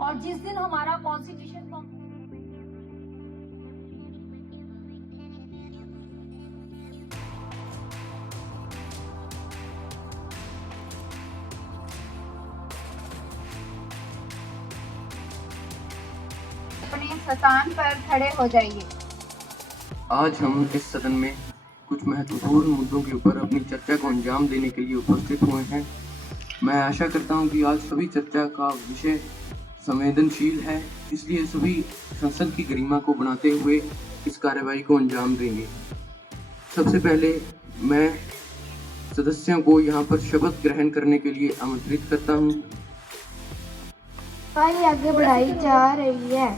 और जिस दिन हमारा कॉन्स्टिट्यूशन अपने स्थान पर खड़े हो जाइए। आज हम इस सदन में कुछ महत्वपूर्ण मुद्दों के ऊपर अपनी चर्चा को अंजाम देने के लिए उपस्थित हुए हैं। मैं आशा करता हूं कि आज सभी चर्चा का विषय संवेदनशील है, इसलिए सभी संसद की गरिमा को बढ़ाते हुए इस कार्यवाही को अंजाम देंगे। सबसे पहले मैं सदस्यों को यहाँ पर शपथ ग्रहण करने के लिए आमंत्रित करता हूँ। कार्यवाही आगे बढ़ाई जा रही है।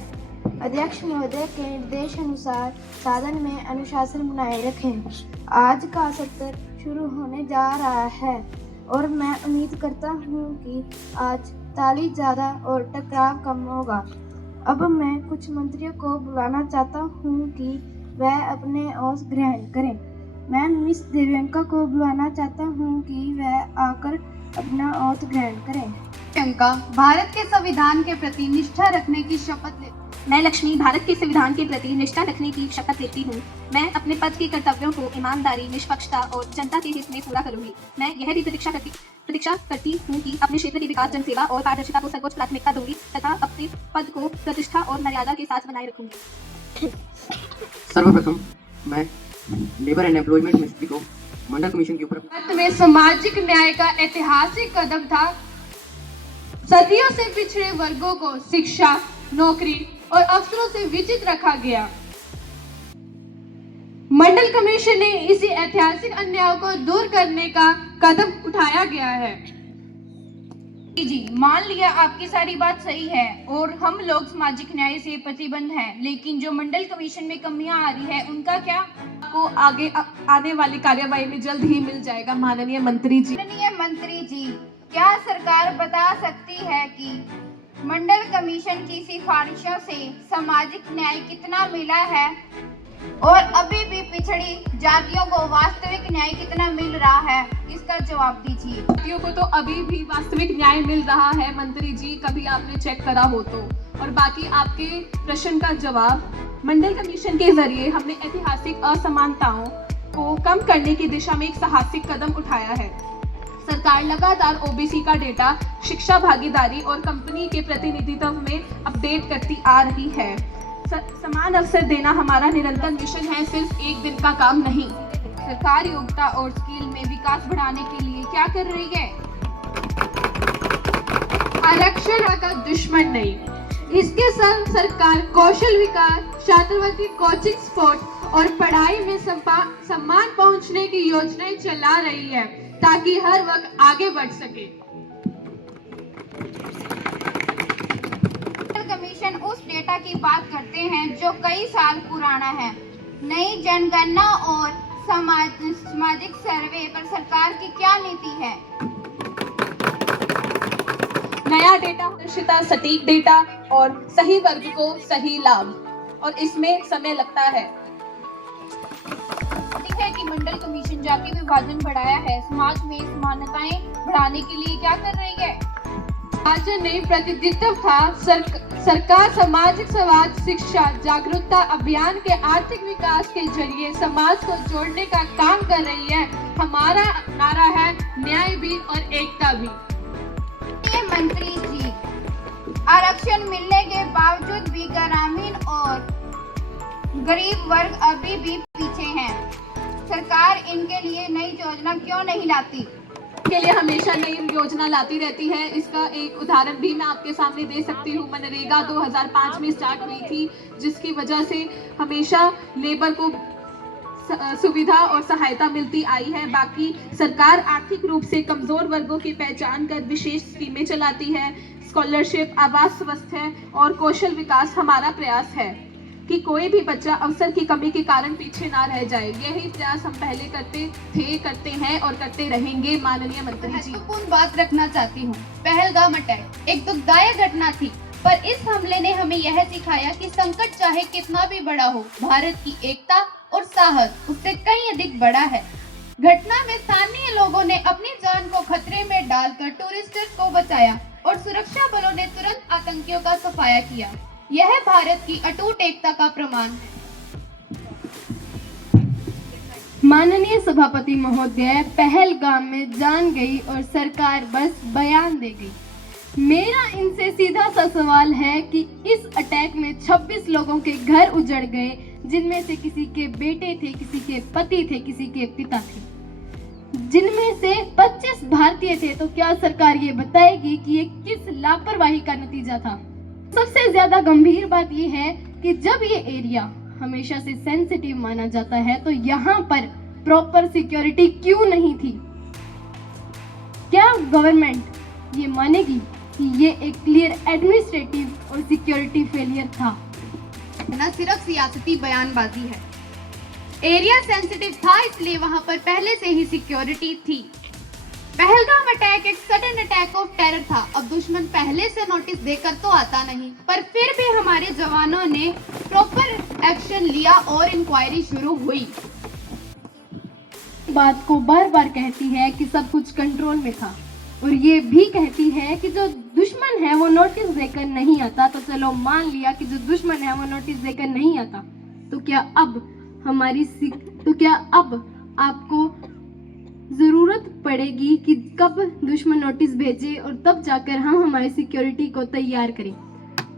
अध्यक्ष महोदय के निर्देश अनुसार सदन में अनुशासन बनाए रखें। आज का सत्र शुरू होने जा रहा है और मैं उम्मीद करता हूं कि आज ताली ज़्यादा और टकराव कम होगा। अब मैं कुछ मंत्रियों को बुलाना चाहता हूं कि वह अपने ओथ ग्रहण करें। मैं मिस दिव्यंका को बुलाना चाहता हूं कि वह आकर अपना ओथ ग्रहण करें। दिव्यंका भारत के संविधान के प्रति निष्ठा रखने की शपथ ले। मैं लक्ष्मी भारत के संविधान के प्रति निष्ठा रखने की शपथ लेती हूँ। मैं अपने पद के कर्तव्यों को ईमानदारी, निष्पक्षता और जनता के हित में पूरा करूंगी। मैं यह भी प्रतीक्षा करती हूँ कि अपने क्षेत्र की विकास, जनसेवा और पारदर्शिता को सर्वोच्च प्राथमिकता दूंगी तथा अपने पद को प्रतिष्ठा और मर्यादा के साथ बनाए रखूंगी। सर्वप्रथम मैं लेबर एंड एम्प्लॉयमेंट मिनिस्ट्री को मंडल कमीशन के ऊपर भारत में सामाजिक न्याय का ऐतिहासिक कदम था। सदियों से पिछड़े वर्गों को शिक्षा, नौकरी और अवसरों से वंचित रखा गया। मंडल कमीशन ने इसी ऐतिहासिक अन्याय को दूर करने का कदम उठाया गया है। जी, मान लिया आपकी सारी बात सही है और हम लोग सामाजिक न्याय से प्रतिबद्ध हैं, लेकिन जो मंडल कमीशन में कमियां आ रही है उनका क्या? आपको आगे आने वाली कार्यवाही में जल्द ही मिल जाएगा माननीय मंत्री जी। माननीय मंत्री जी, क्या सरकार बता सकती है कि मंडल कमीशन की सिफारिशों से सामाजिक न्याय कितना मिला है और अभी भी पिछड़ी जातियों को वास्तविक न्याय कितना मिल रहा है? इसका जवाब दीजिए। जातियों को तो अभी भी वास्तविक न्याय मिल रहा है मंत्री जी, कभी आपने चेक करा हो तो। और बाकी आपके प्रश्न का जवाब, मंडल कमीशन के जरिए हमने ऐतिहासिक असमानताओं को कम करने की दिशा में एक साहसिक कदम उठाया है। सरकार लगातार ओबीसी का डेटा शिक्षा, भागीदारी और कंपनी के प्रतिनिधित्व में अपडेट करती आ रही है। समान अवसर देना हमारा निरंतर मिशन है, सिर्फ एक दिन का काम नहीं। सरकार योग्यता और स्किल में विकास बढ़ाने के लिए क्या कर रही है? आरक्षण का दुश्मन नहीं, इसके संग सरकार कौशल विकास, छात्रवृत्ति, कोचिंग, स्पोर्ट और पढ़ाई में सम्मान पहुंचने की योजनाएं चला रही है ताकि हर वक्त आगे बढ़ सके। कमीशन उस डेटा की बात करते हैं जो कई साल पुराना है। नई जनगणना और सामाजिक सर्वे पर सरकार की क्या नीति है? नया डेटा, पारदर्शिता, सटीक डेटा और सही वर्ग को सही लाभ, और इसमें समय लगता है। है कि मंडल कमीशन जाति विभाजन बढ़ाया है, समाज में समानताएं बढ़ाने के लिए क्या कर रही है? आज नहीं प्रतिनिधित्व था। सरकार सामाजिक समाज शिक्षा जागरूकता अभियान के आर्थिक विकास के जरिए समाज को जोड़ने का काम कर रही है। हमारा नारा है न्याय भी और एकता भी। मंत्री जी, आरक्षण मिलने के बावजूद भी ग्रामीण और गरीब वर्ग अभी भी पीछे हैं। सरकार इनके लिए नई योजना क्यों नहीं लाती? के लिए हमेशा नई योजना लाती रहती है। इसका एक उदाहरण भी मैं आपके सामने दे सकती हूँ। मनरेगा 2005 में स्टार्ट हुई थी, जिसकी वजह से हमेशा लेबर को सुविधा और सहायता मिलती आई है। बाकी सरकार आर्थिक रूप से कमजोर वर्गों की पहचान कर विशेष स्कीमें चलाती है। स्कॉलरशिप, आवास, स्वास्थ्य और कौशल विकास हमारा प्रयास है कि कोई भी बच्चा अवसर की कमी के कारण पीछे ना रह जाए। यही प्रयास हम पहले करते हैं और करते रहेंगे। माननीय मंत्री जी, महत्वपूर्ण बात रखना चाहती हूँ। पहलगाम अटैक एक दुखदायक घटना थी, पर इस हमले ने हमें यह सिखाया कि संकट चाहे कितना भी बड़ा हो, भारत की एकता और साहस उससे कहीं अधिक बड़ा है। घटना में स्थानीय लोगों ने अपनी जान को खतरे में डालकर टूरिस्टर्स को बचाया और सुरक्षा बलों ने तुरंत आतंकियों का सफाया किया। यह भारत की अटूट एकता का प्रमाण है। माननीय सभापति महोदय, पहलगाम में जान गई और सरकार बस बयान दे गई। मेरा इनसे सीधा सा सवाल है कि इस अटैक में 26 लोगों के घर उजड़ गए, जिनमें से किसी के बेटे थे, किसी के पति थे, किसी के पिता थे, जिनमें से 25 भारतीय थे। तो क्या सरकार ये बताएगी कि ये किस लापरवाही का नतीजा था? सबसे ज्यादा गंभीर बात ये है कि जब ये एरिया हमेशा से सेंसिटिव माना जाता है तो यहाँ पर प्रॉपर सिक्योरिटी क्यों नहीं थी? क्या गवर्नमेंट ये मानेगी कि ये एक क्लियर एडमिनिस्ट्रेटिव और सिक्योरिटी फेलियर था? न सिर्फ सियासती बयानबाजी है। एरिया सेंसिटिव था, इसलिए वहां पर पहले से ही सिक्योरिटी थी। पहलगाम अटैक एक सडन अटैक ऑफ टेरर था। अब दुश्मन पहले से नोटिस देकर तो आता नहीं, पर फिर भी हमारे जवानों ने प्रॉपर एक्शन लिया और इंक्वायरी शुरू हुई। बात को बार बार कहती है कि सब कुछ कंट्रोल में था, और ये भी कहती है कि जो दुश्मन है वो नोटिस देकर नहीं आता। तो चलो मान लिया कि जो दुश्मन है वो नोटिस देकर नहीं आता, तो क्या अब आपको जरूरत पड़ेगी कि कब दुश्मन नोटिस भेजे और तब जाकर हम हमारी सिक्योरिटी को तैयार करें?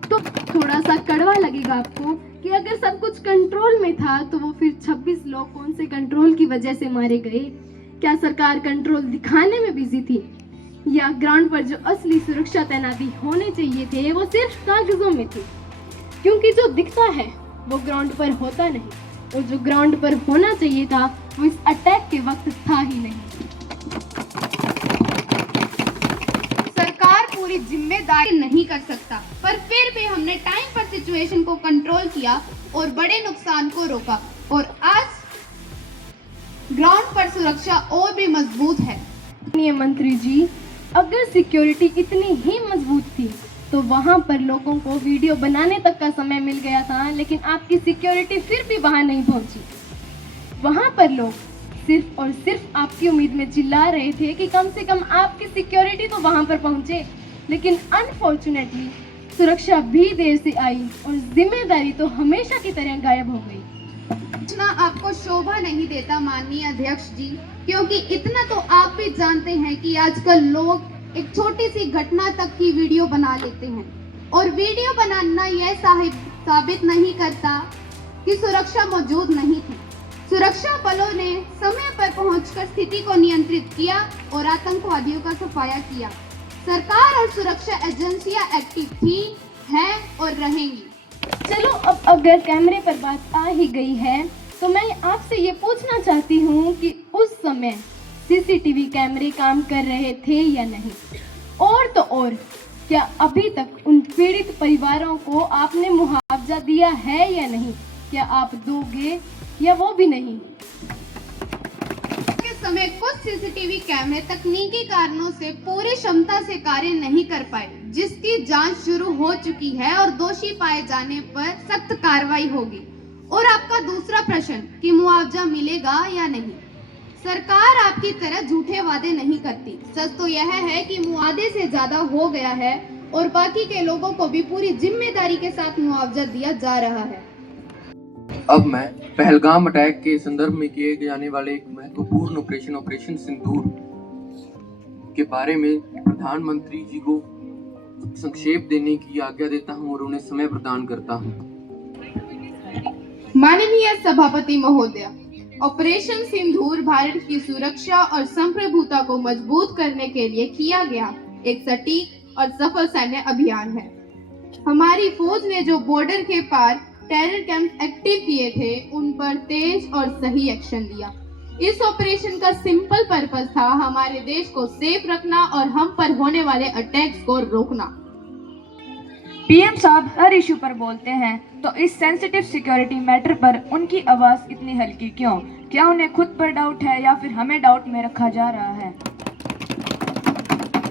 तो थोड़ा सा कड़वा लगेगा आपको कि अगर सब कुछ कंट्रोल में था तो वो फिर 26 लोग कौन से कंट्रोल की वजह से मारे गए? क्या सरकार कंट्रोल दिखाने में बिजी थी, या ग्राउंड पर जो असली सुरक्षा तैनाती होने चाहिए थे वो सिर्फ कागजों में थे? क्योंकि जो दिखता है वो ग्राउंड पर होता नहीं, और जो ग्राउंड पर होना चाहिए था वो इस अटैक के वक्त था ही नहीं। सरकार पूरी जिम्मेदारी नहीं कर सकता, पर फिर भी हमने टाइम पर सिचुएशन को कंट्रोल किया और बड़े नुकसान को रोका, और आज ग्राउंड पर सुरक्षा और भी मजबूत है। माननीय मंत्री जी, अगर सिक्योरिटी इतनी ही मजबूत थी तो वहां पर लोगों को वीडियो बनाने तक का समय मिल गया था, लेकिन आपकी सिक्योरिटी फिर भी वहां नहीं पहुंची। वहां पर लोग सिर्फ और सिर्फ आपकी उम्मीद में चिल्ला रहे थे कि कम से कम आपकी सिक्योरिटी तो वहां पर पहुंचे, लेकिन अनफॉर्चुनेटली सुरक्षा भी देर से आई और जिम्मेदारी तो हमेशा की तरह गायब हो गई। इतना आपको शोभा नहीं देता माननीय अध्यक्ष जी, क्योंकि इतना तो आप भी जानते हैं कि आजकल लोग एक छोटी सी घटना तक की वीडियो बना लेते हैं, और वीडियो बनाना यह साबित नहीं करता कि सुरक्षा मौजूद नहीं थी। सुरक्षा बलों ने समय पर पहुंचकर स्थिति को नियंत्रित किया और आतंकवादियों का सफाया किया। सरकार और सुरक्षा एजेंसियां एक्टिव थी, हैं और रहेंगी। चलो, अब अगर कैमरे पर बात आ ही गई है तो मैं आपसे ये पूछना चाहती हूँ कि उस समय सीसीटीवी कैमरे काम कर रहे थे या नहीं? और तो और, क्या अभी तक उन पीड़ित परिवारों को आपने मुआवजा दिया है या नहीं? क्या आप दोगे या वो भी नहीं? के समय कुछ सीसीटीवी कैमरे तकनीकी कारणों से पूरी क्षमता से कार्य नहीं कर पाए, जिसकी जांच शुरू हो चुकी है और दोषी पाए जाने पर सख्त कार्रवाई होगी। और आपका दूसरा प्रश्न कि मुआवजा मिलेगा या नहीं, सरकार आपकी तरह झूठे वादे नहीं करती। सच तो यह है कि मुआवजे से ज्यादा हो गया है और बाकी के लोगों को भी पूरी जिम्मेदारी के साथ मुआवजा दिया जा रहा है। अब मैं पहलगाम अटैक के संदर्भ में किए जाने वाले एक महत्वपूर्ण ऑपरेशन सिंदूर के बारे में प्रधानमंत्री जी को संक्षेप देने की आज्ञा देता हूं और उन्हें समय प्रदान करता हूं। माननीय सभापति महोदय, ऑपरेशन सिंदूर भारत की सुरक्षा और संप्रभुता को मजबूत करने के लिए किया गया एक सटीक और सफल सैन्य अभियान है। हमारी फौज ने जो बॉर्डर के पार टेरर कैंप एक्टिव किए थे, उन पर तेज और सही एक्शन लिया। इस ऑपरेशन का सिंपल पर्पस था हमारे देश को सेफ रखना और हम पर होने वाले अटैक्स को रोकना। पीएम साहब हर इशू पर बोलते हैं, तो इस सेंसिटिव सिक्योरिटी मैटर पर उनकी आवाज इतनी हल्की क्यों? क्या उन्हें खुद पर डाउट है या फिर हमें डाउट में रखा जा रहा है?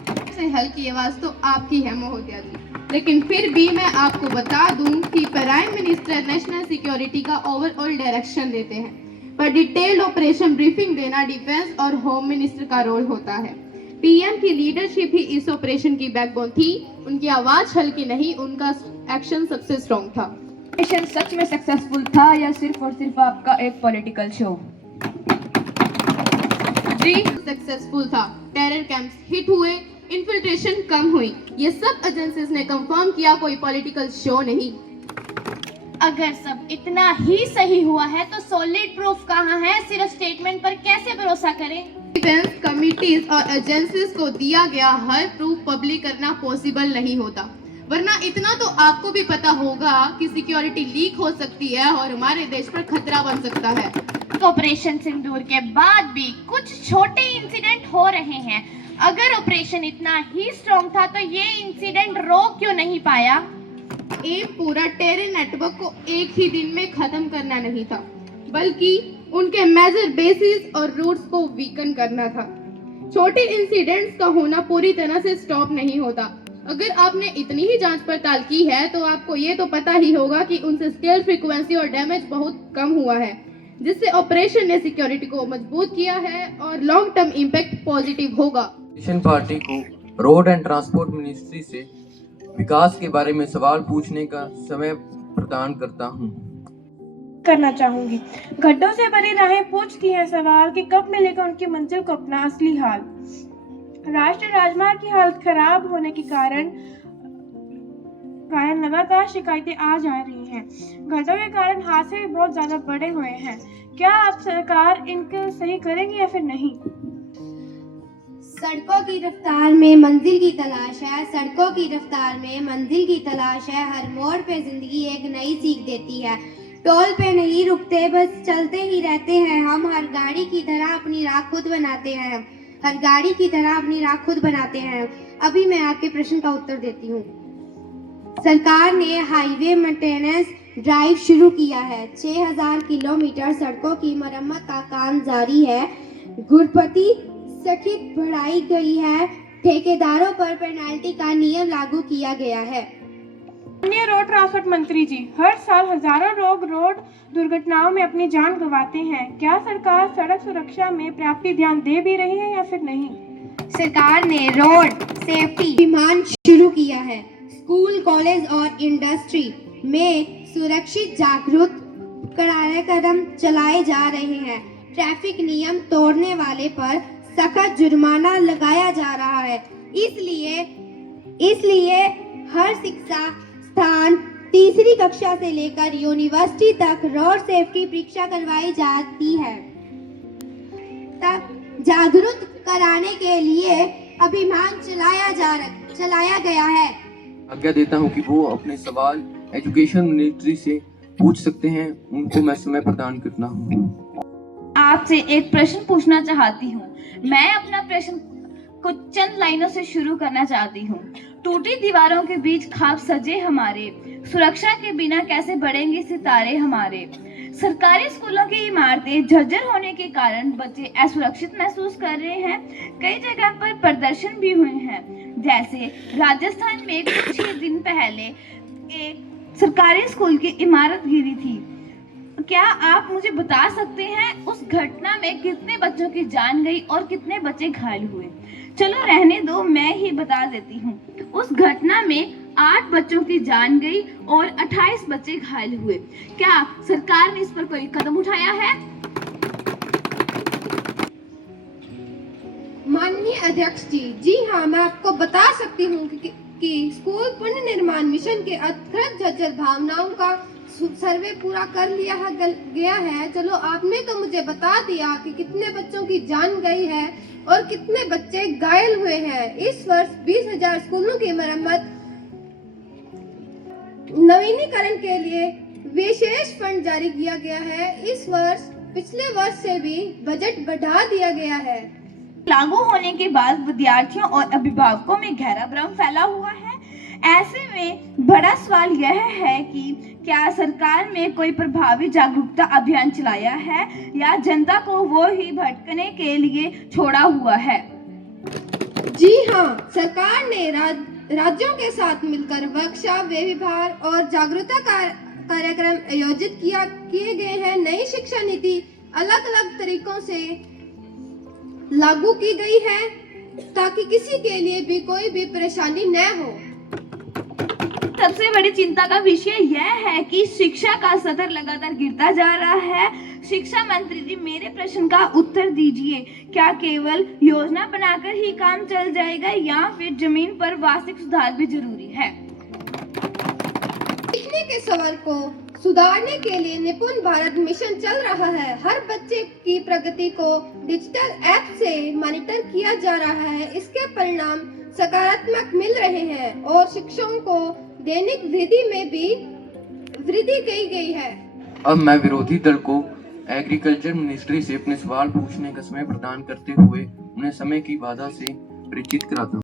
सबसे हल्की आवाज तो आपकी है महोदया जी, लेकिन फिर भी मैं आपको बता दूं कि प्राइम मिनिस्टर नेशनल सिक्योरिटी का ओवरऑल डायरेक्शन देते हैं, पर डिटेल्ड ऑपरेशन ब्रीफिंग देना डिफेंस और होम मिनिस्टर का रोल होता है। पीएम की लीडरशिप ही इस ऑपरेशन की बैकबोन थी। उनकी आवाज हल्की नहीं, उनका एक्शन सबसे स्ट्रॉन्ग था। मिशन सच में सक्सेसफुल था या सिर्फ और सिर्फ आपका एक पॉलिटिकल शो? जी, सक्सेसफुल था। टेरर कैंप्स हिट हुए, इन्फिल्ट्रेशन कम हुई। ये सब एजेंसीज ने कंफर्म किया, कोई पॉलिटिकल शो नहीं। अगर सब इतना ही सही हुआ है तो सॉलिड प्रूफ कहाँ है? सिर्फ स्टेटमेंट पर कैसे भरोसा करें? डिफेंस कमिटीज और एजेंसीज को दिया गया हर प्रूफ पब्लिक करना पॉसिबल नहीं होता, वरना इतना तो आपको भी पता होगा कि सिक्योरिटी लीक हो सकती है और हमारे देश पर खतरा बन सकता है। ऑपरेशन सिंदूर के बाद भी कुछ छोटे इंसिडेंट हो रहे हैं। अगर ऑपरेशन इतना ही स्ट्रॉन्ग था तो ये इंसिडेंट रोक क्यों नहीं पाया? एम पूरा टेरर नेटवर्क को एक ही दिन में खत्म करना नहीं था, बल्कि उनके मेजर बेसिस और रूट्स को वीकन करना था। छोटे इंसिडेंट्स का होना पूरी तरह से स्टॉप नहीं होता। अगर आपने इतनी ही जांच पड़ताल की है तो आपको ये तो पता ही होगा कि उनसे स्केल, फ्रीक्वेंसी और डैमेज बहुत कम हुआ है, जिससे ऑपरेशन ने सिक्योरिटी को मजबूत किया है और लॉन्ग टर्म इम्पैक्ट पॉजिटिव होगा। मिशन पार्टी को रोड एंड ट्रांसपोर्ट मिनिस्ट्री से विकास के बारे में सवाल पूछने का समय प्रदान करता हूँ। करना चाहूंगी। गड्ढों से भरी राहें पूछती हैं सवाल कि कब मिलेगा उनकी मंजिल को अपना असली हाल। राष्ट्रीय राजमार्ग की हालत खराब होने के कारण लगातार शिकायतें आ जा रही हैं। गड्ढों के कारण हादसे भी बहुत ज्यादा बड़े हुए हैं। क्या आप सरकार इनको सही करेगी या फिर नहीं? सड़कों की रफ्तार में मंजिल की तलाश है, सड़कों की रफ्तार में मंजिल की तलाश है। हर मोड़ पे जिंदगी एक नई सीख देती है। टोल पे नहीं रुकते, बस चलते ही रहते हैं। हम हर गाड़ी की तरह अपनी राह खुद बनाते हैं, हर गाड़ी की तरह अपनी राह खुद बनाते हैं। अभी मैं आपके प्रश्न का उत्तर देती हूँ। सरकार ने हाईवे मेंटेनेंस ड्राइव शुरू किया है। 6000 किलोमीटर सड़कों की मरम्मत का काम जारी है। गुरपति सख्त बढ़ाई गई है। ठेकेदारों पर पेनाल्टी का नियम लागू किया गया है। माननीय रोड ट्रांसपोर्ट मंत्री जी, हर साल हजारों लोग रोड दुर्घटनाओं में अपनी जान गंवाते हैं। क्या सरकार सड़क सुरक्षा में पर्याप्त ध्यान दे भी रही है या फिर नहीं? सरकार ने रोड सेफ्टी अभियान शुरू किया है। स्कूल, कॉलेज और इंडस्ट्री में सुरक्षित जागरूक कार्यक्रम चलाए जा रहे हैं। ट्रैफिक नियम तोड़ने वाले पर सख्त जुर्माना लगाया जा रहा है। इसलिए हर शिक्षा स्थान तीसरी कक्षा से लेकर यूनिवर्सिटी तक रोड सेफ्टी परीक्षा करवाई जाती है। तक जागरूक कराने के लिए अभियान चलाया गया है। आज्ञा देता हूँ कि वो अपने सवाल एजुकेशन मिनिस्ट्री से पूछ सकते हैं। उनको मैं समय प्रदान करता हूँ। आपसे एक प्रश्न पूछना चाहती हूँ। मैं अपना प्रश्न कुछ चंद लाइनों से शुरू करना चाहती हूँ। टूटी दीवारों के बीच ख्वाब सजे हमारे, सुरक्षा के बिना कैसे बढ़ेंगे सितारे हमारे। सरकारी स्कूलों की इमारतें जर्जर होने के कारण बच्चे असुरक्षित महसूस कर रहे हैं। कई जगह पर प्रदर्शन भी हुए हैं। जैसे राजस्थान में कुछ ही दिन पहले एक सरकारी स्कूल की इमारत गिरी थी। क्या आप मुझे बता सकते हैं उस घटना में कितने बच्चों की जान गई और कितने बच्चे घायल हुए? चलो रहने दो, मैं ही बता देती हूँ। उस घटना में 8 बच्चों की जान गई और 28 बच्चे घायल हुए। क्या सरकार ने इस पर कोई कदम उठाया है? माननीय अध्यक्ष जी हाँ, मैं आपको बता सकती हूँ कि स्कूल पुनर्निर्माण मिशन के अथक जर्जर भावनाओं का सर्वे पूरा कर लिया गया है। चलो, आपने तो मुझे बता दिया कि कितने बच्चों की जान गई है और कितने बच्चे घायल हुए हैं। इस वर्ष 20,000 स्कूलों की मरम्मत नवीनीकरण के लिए विशेष फंड जारी किया गया है। इस वर्ष पिछले वर्ष से भी बजट बढ़ा दिया गया है। लागू होने के बाद विद्यार्थियों और अभिभावकों में गहरा भ्रम फैला हुआ है। ऐसे में बड़ा सवाल यह है कि क्या सरकार ने कोई प्रभावी जागरूकता अभियान चलाया है या जनता को वो ही भटकने के लिए छोड़ा हुआ है? जी हाँ, सरकार ने राज्यों के साथ मिलकर वर्कशॉप, वेबिनार और जागरूकता कार्यक्रम आयोजित किए गए हैं। नई शिक्षा नीति अलग अलग तरीकों से लागू की गई है। ताकि किसी के लिए भी कोई भी परेशानी न हो। सबसे बड़ी चिंता का विषय यह है कि शिक्षा का स्तर लगातार गिरता जा रहा है। शिक्षा मंत्री जी, मेरे प्रश्न का उत्तर दीजिए। क्या केवल योजना बनाकर ही काम चल जाएगा या फिर जमीन पर वास्तविक सुधार भी जरूरी है? सीखने के स्वर को सुधारने के लिए निपुण भारत मिशन चल रहा है। हर बच्चे की प्रगति को डिजिटल ऐप से मॉनिटर किया जा रहा है। इसके परिणाम सकारात्मक मिल रहे हैं और शिक्षकों को दैनिक वृद्धि में भी वृद्धि की गई है। अब मैं विरोधी दल को एग्रीकल्चर मिनिस्ट्री से अपने सवाल पूछने का समय प्रदान करते हुए उन्हें समय की बाधा से परिचित कराता हूँ।